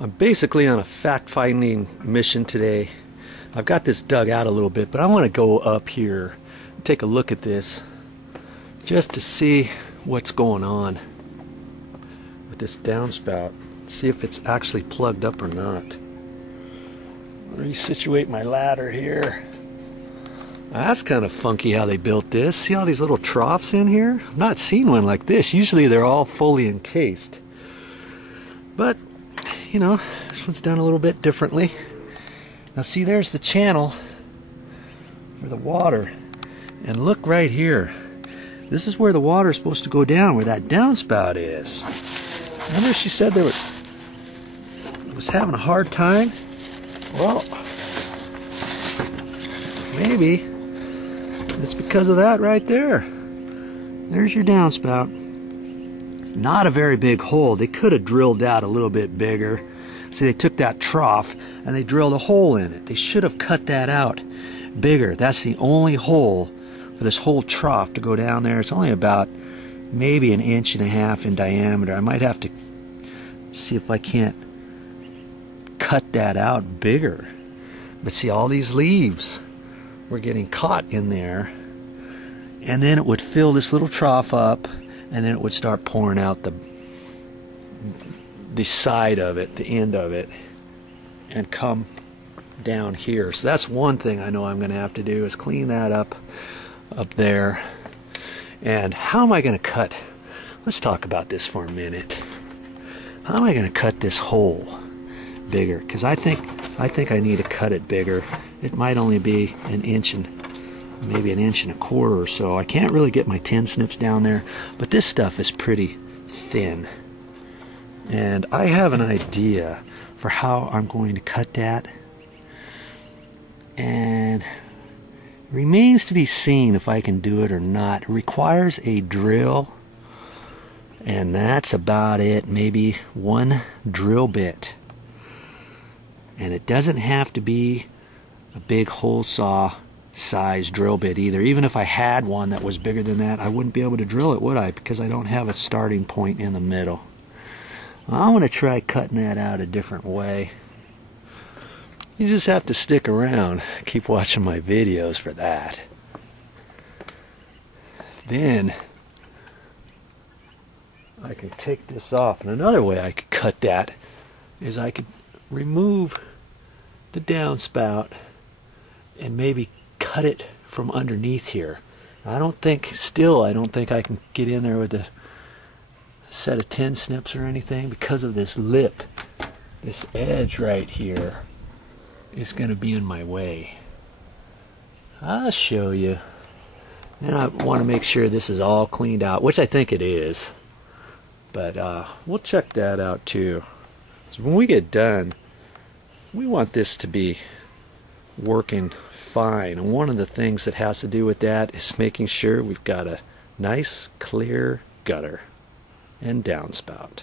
I'm basically on a fact-finding mission today. I've got this dug out a little bit, but I want to go up here and take a look at this just to see what's going on with this downspout. See if it's actually plugged up or not. Resituate my ladder here. That's kind of funky how they built this. See all these little troughs in here? I've not seen one like this. Usually they're all fully encased. But, you know, this one's done a little bit differently. Now see, there's the channel for the water. And look right here. This is where the water is supposed to go down, where that downspout is. Remember she said there was having a hard time? Well, maybe it's because of that right there. There's your downspout. It's not a very big hole. They could have drilled out a little bit bigger. See, they took that trough and they drilled a hole in it. They should have cut that out bigger. That's the only hole for this whole trough to go down there. It's only about maybe 1.5 inches in diameter. I might have to see if I can't cut that out bigger. But see, all these leaves were getting caught in there, and then it would fill this little trough up, and then it would start pouring out the side of it, the end of it, and come down here. So that's one thing I know I'm going to have to do, is clean that up there. And how am I going to cut? Let's talk about this for a minute. How am I going to cut this hole bigger? Because I think I need to cut it bigger. It might only be 1 inch and maybe 1.25 inches or so. I can't really get my 10 snips down there, but this stuff is pretty thin. And I have an idea for how I'm going to cut that. And it remains to be seen if I can do it or not. It requires a drill, and that's about it. Maybe 1 drill bit. And it doesn't have to be a big hole saw size drill bit either. Even if I had one that was bigger than that, I wouldn't be able to drill it, would I? Because I don't have a starting point in the middle. I want to try cutting that out a different way. You just have to stick around. Keep watching my videos for that. Then I can take this off. And another way I could cut that is I could remove the downspout and maybe cut it from underneath here. I don't think I can get in there with a set of 10 snips or anything because of this lip. This edge right here is going to be in my way. I'll show you. And I want to make sure this is all cleaned out, which I think it is. But we'll check that out too. So when we get done, we want this to be working fine. And one of the things that has to do with that is making sure we've got a nice, clear gutter and downspout.